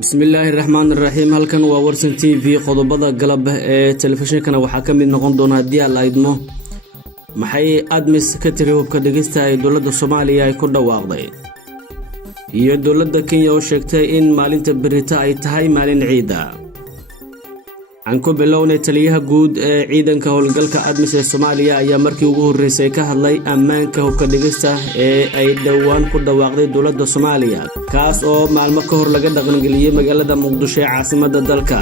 بسم الله الرحمن الرحيم halkan waa warsan TV qodobada galab ee telefishinkana waxa kamid noqon doona hadii la idmo maxay admis ka tiri hubka dhigista ay dawladda Soomaaliya ay ku dhawaaqday iyo dawladda Kenya oo sheegtay in maalinta berita ay tahay maalin ciid ah aan ku bilownay taliyaha guud ee ciidanka howlgalka admis ee Soomaaliya ayaa markii ugu horeysay ka hadlay ammaanka hubka dhigista ee ay dhawaan ku dhawaaqday dawladda Soomaaliya kaas oo maalmo ka hor laga dhaqangeliyay magaalada Muqdisho ee caasimadda dalka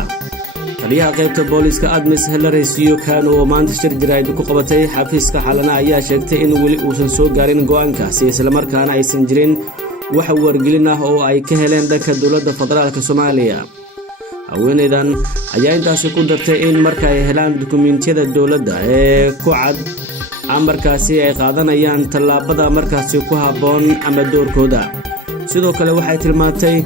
taliyaha qaybta booliska admis Hillary Siyo-Kano oo maanta shir jirayd ku qabatay xafiiska xalana ayaa sheegtay in wali uusan soo gaarin go'aankaasi isla markaana aysan jirin wax wargelin ah oo ay ka heleen dhanka dawladda federaalka Soomaaliya haweeneydan ayaa intaasi ku dartay in marka ay helaan dukumeentiyada dawladda ee ku cad amarkaasi ay qaadanayaan tallaabada markaasi ku haboon ama doorkooda sidoo kale waxay tilmaantay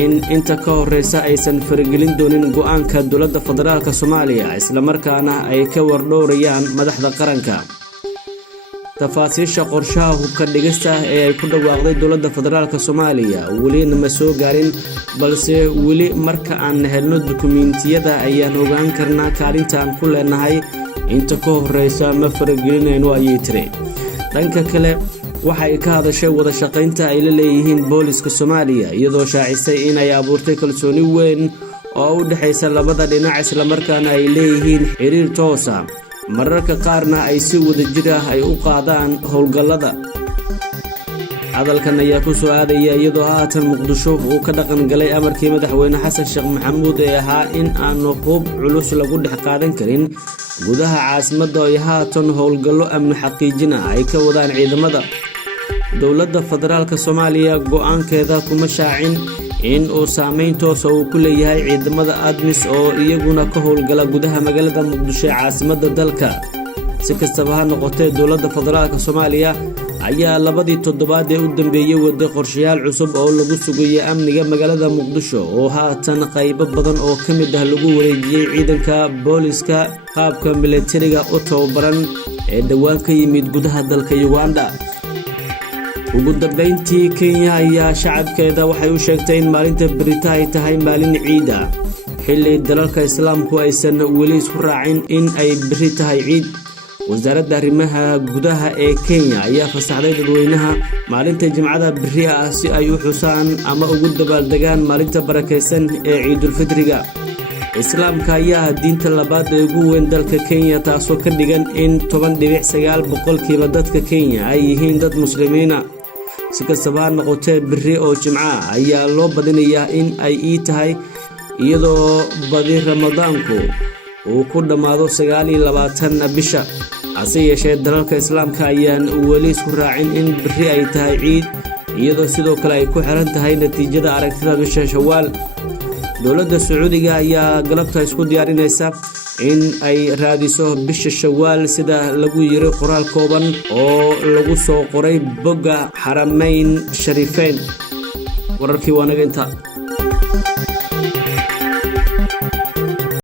in inta ka horeysa aysan faragelin doonin go'aanka dawladda federaalka Soomaaliya isla markaana ay ka wardhoorayaan madaxda qaranka tafaasiisha qorshaha hubka dhigista ee ay ku dhawaaqday dawladda federaalka Soomaaliya wali ma soo gaarin balse wali marka aan helno dukumeentiyada ayaan ogaan karnaa kaalinta aan ku leenahay inta ka horeysa ma faragelinayno ayay tiri dhanka kale waxay ka hadashay wada shaqaynta ay la leeyihiin booliska Soomaaliya iyadoo shaacisay in ay abuurtay kalsooni weyn oo u dhaxaysa labada dhinac isla markaana ay leeyihiin xiriir toos ah mararka qaarna ay si wada jir ah ay u qaadaan howlgallada hadalkan ayaa ku soo aadaya iyadoo haatan Muqdisho uu ka dhaqan galay amarkii madaxweyne Xasan Sheekh Maxamuud ee ahaa in aan hub culus lagu dhex qaadan karin gudaha caasimadda oo haatan howlgallo amni xaqiijina ay ka wadaan ciidamada dawladda federaalka Soomaaliya go'aankeeda kuma shaacin in uu saameyn toos ah ku leeyahay ciidamada admis oo iyaguna ka howlgala gudaha magaalada Muqdisho ee caasimadda dalka si kastaba ha noqotee dawladda federaalka Soomaaliya ayaa labadii toddobaad ee u dambeeyay wada qorshayaal cusub oo lagu sugayo amniga magaalada Muqdisho oo haatan qaybo badan oo kamid ah lagu wareejiyay ciidanka booliska qaabka militariga u tababaran ee dhawaan ka yimid gudaha dalka Uganda ugu dambeyntii Kenya ayaa shacabkeeda waxay u sheegtay in maalinta berita ay tahay maalin ciid ah xilli dalalka islaamku aysan wali isku raacin in ay beri tahay ciid wasaaradda arrimaha gudaha ee Kenya ayaa fasaxday dadweynaha maalinta Jimcada beri ah si ay u xusaan ama ugu dabaaldegaan maalinta barakeysan ee Ciidul Fidriga islaamka ayaa diinta labaad ee ugu weyn dalka Kenya taasoo ka dhigan in 10.9% dadka Kenya ay yihiin dad muslimiina si kastaba ha noqotee beri oo Jimca ayaa loo badinayaa in ay tahay iyadoo badi Ramadaanku uu ku dhamaado 29 bisha hase yeeshee dalalka islaamka ayaan wali isku raacin in beri ay tahay ciid iyadoo sidoo kale ay ku xiran tahay natiijada aragtida bisha Shawaal dawladda Sacuudiga ayaa galabta isku diyaarinaysa in ay raadiso bisha Shawaal sida lagu yiri qoraal kooban oo lagu soo qoray bogga Haramayn Shariifeyn wararkii wanaag inta